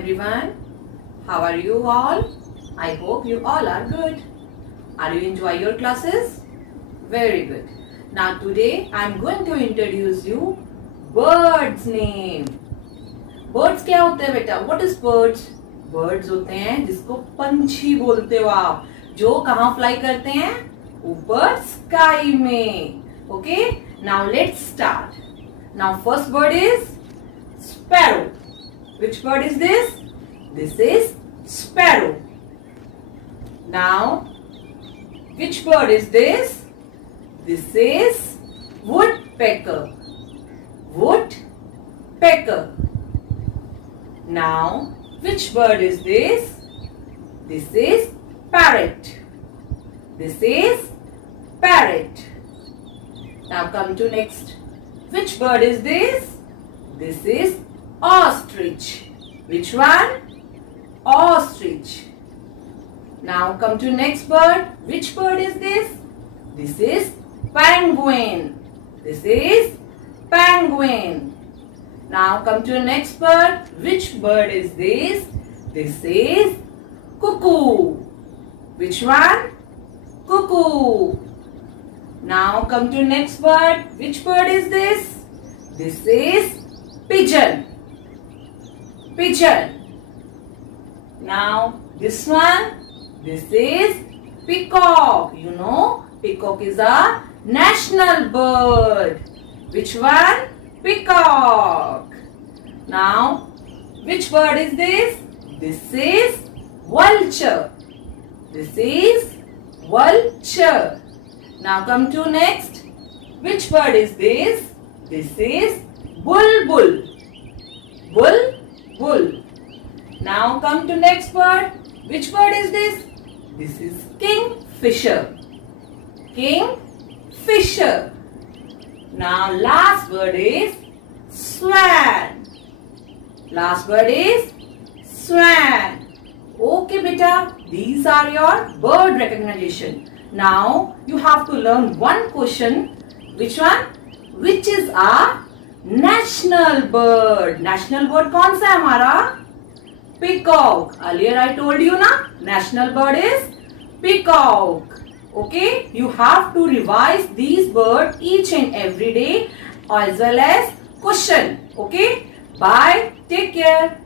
everyone. How are you all? I hope you all are good. Are you enjoying your classes? Very good. Now today I am going to introduce you birds name. Birds क्या होते हैं बेटा? What is birds? Birds होते हैं जिसको पंछी बोलते हो आप, जो कहाँ फ्लाई करते हैं? ऊपर स्काई में. Okay? Now let's start. Now first bird is sparrow. Which bird is this? This is sparrow. Now, which bird is this? This is woodpecker. Woodpecker. Now, which bird is this? This is parrot. This is parrot. Now come to next. Which bird is this? This is ostrich. Which one? Ostrich. Now come to next bird. Which bird is this? This is penguin. This is penguin. Now come to next bird. Which bird is this? This is cuckoo. Which one? Cuckoo. Now come to next bird. Which bird is this? This is pigeon. Pigeon. Now this one. This is peacock. You know, peacock is a national bird. Which one? Peacock. Now, which bird is this? This is vulture. This is vulture. Now come to next. Which bird is this? This is bulbul. Bulbul. Now come to next bird. Which bird is this? This is kingfisher. Kingfisher. Now last bird is swan. Last bird is swan. Okay beta, these are your bird recognition. Now you have to learn one question. Which one? Which is a national bird? National bird कौन सा है हमारा? Peacock. Earlier I told you na, national bird is peacock. Okay, you have to revise these birds each and every day as well as question. Okay, bye. Take care.